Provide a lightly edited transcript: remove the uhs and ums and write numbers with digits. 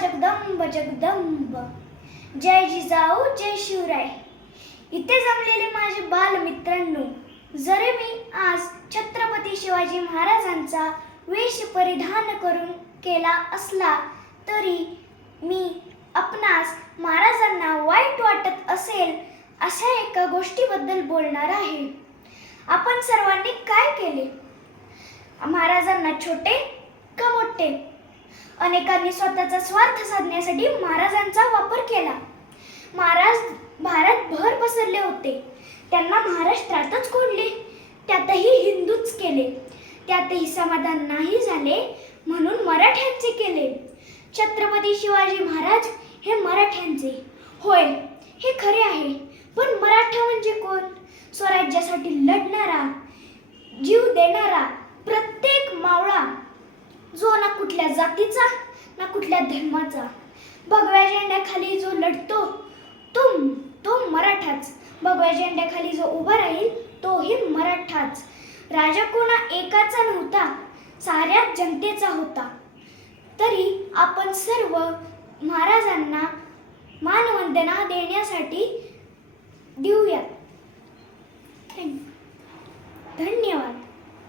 जगदंब जगदंब. जय जिजाऊ जय शिवराय. इथे जमलेले माझे बालमित्रांनो, जरी मी आज छत्रपती शिवाजी महाराजांचा वेश परिधान करून केला असला तरी मी आपणास महाराजांना वाईट वाटत असेल अशा एका गोष्टीबद्दल बोलणार आहे. आपण सर्वांनी काय केले? महाराजांना छोटे का मोठे? अनेकांनी स्वतःचा स्वार्थ साधण्यासाठी महाराजांचा वापर केला. महाराज भारतभर पसरले होते. त्यांना महाराष्ट्रातच कोंडले, त्यातही हिंदूच केले. त्यातही समाधान नाही झाले म्हणून मराठ्यांचे केले. छत्रपती शिवाजी महाराज हे मराठ्यांचे, होय हे खरे आहे. पण मराठा म्हणजे कोण? स्वराज्यासाठी लढणारा, जीव देणारा प्रत्येक मावळा, जो ना कुठल्या जातीचा ना कुठल्या धर्माचा. भगव्या झेंड्याखाली जो लढतो तो मराठाच. भगव्या झेंड्याखाली जो उभा राहील तोही मराठाच. राजा कोणा एकाचा नव्हता, साऱ्या जनतेचा होता. तरी आपण सर्व महाराजांना मानवंदना देण्यासाठी देऊया. धन्यवाद.